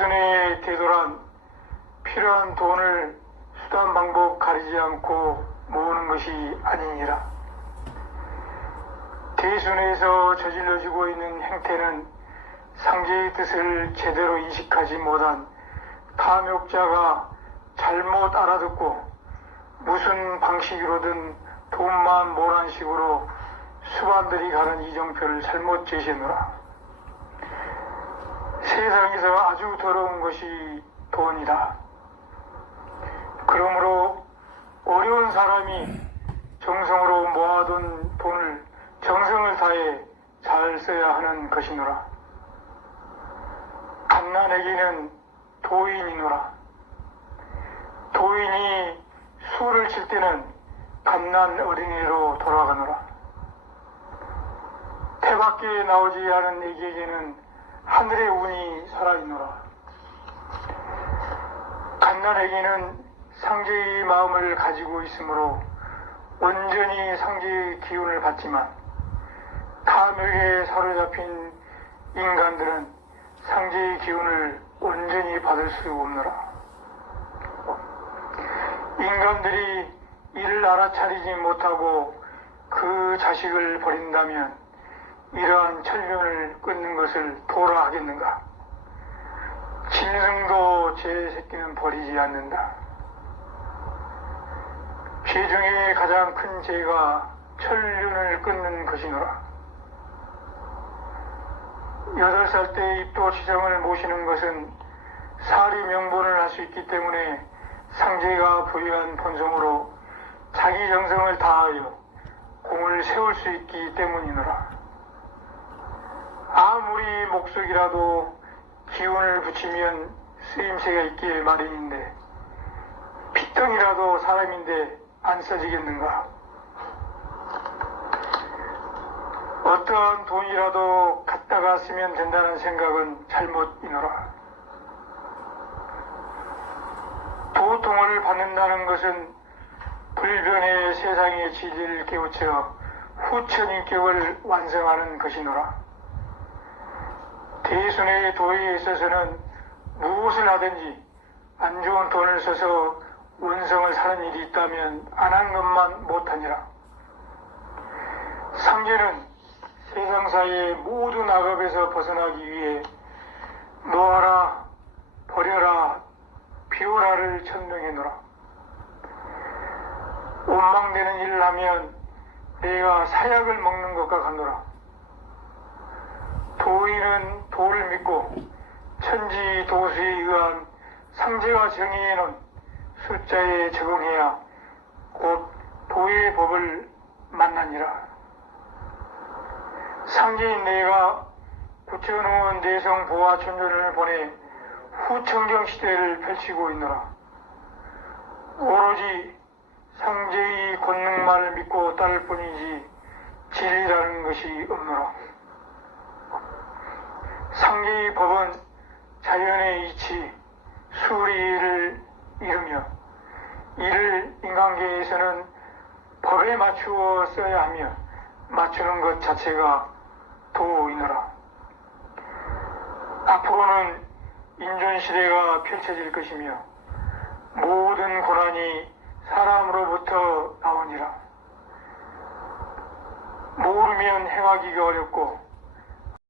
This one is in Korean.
대순에 되돌아 필요한 돈을 수단 방법 가리지 않고 모으는 것이 아니니라. 대순에서 저질러지고 있는 행태는 상제의 뜻을 제대로 인식하지 못한 탐욕자가 잘못 알아듣고 무슨 방식으로든 돈만 모란 식으로 수반들이 가는 이정표를 잘못 제시해놓으라. 세상에서 아주 더러운 것이 돈이다. 그러므로 어려운 사람이 정성으로 모아둔 돈을 정성을 다해 잘 써야 하는 것이노라. 갓난에게는 도인이노라. 도인이 술을 칠 때는 갓난 어린이로 돌아가노라. 태 밖에 나오지 않은 애기에게는 하늘의 운이 살아있노라. 갓난에게는 상제의 마음을 가지고 있으므로 온전히 상제의 기운을 받지만 탐욕에 사로잡힌 인간들은 상제의 기운을 온전히 받을 수 없노라. 인간들이 이를 알아차리지 못하고 그 자식을 버린다면 이러한 천륜을 끊는 것을 도라 하겠는가? 짐승도 제 새끼는 버리지 않는다. 죄 중에 가장 큰 죄가 천륜을 끊는 것이노라. 여덟 살 때 입도 지정을 모시는 것은 사리 명분을 할 수 있기 때문에 상제가 부유한 본성으로 자기 정성을 다하여 공을 세울 수 있기 때문이노라. 아무리 목속이라도 기운을 붙이면 쓰임새가 있길 마련인데 핏덩이라도 사람인데 안 써지겠는가? 어떠한 돈이라도 갖다가 쓰면 된다는 생각은 잘못이노라. 도통을 받는다는 것은 불변의 세상의 지지를 깨우쳐 후천인격을 완성하는 것이노라. 대순의 도에 있어서는 무엇을 하든지 안 좋은 돈을 써서 운성을 사는 일이 있다면 안 한 것만 못하니라. 상제는 세상사의 모든 악업에서 벗어나기 위해 놓아라, 버려라, 비워라를 천명해놓으라. 원망되는 일을 하면 내가 사약을 먹는 것과 같노라. 도인은 도를 믿고 천지 도수에 의한 상제가 정의해놓은 숫자에 적응해야 곧 도의 법을 만나니라. 상제인 내가 구천원 대성 보아 천년을 보내 후천경 시대를 펼치고 있노라. 오로지 상제의 권능만을 믿고 따를 뿐이지 진리라는 것이 없노라. 상제의 법은 자연의 이치, 수리를 이루며 이를 인간계에서는 법에 맞추어 써야 하며 맞추는 것 자체가 도이노라. 앞으로는 인존시대가 펼쳐질 것이며 모든 고난이 사람으로부터 나오니라. 모르면 행하기가 어렵고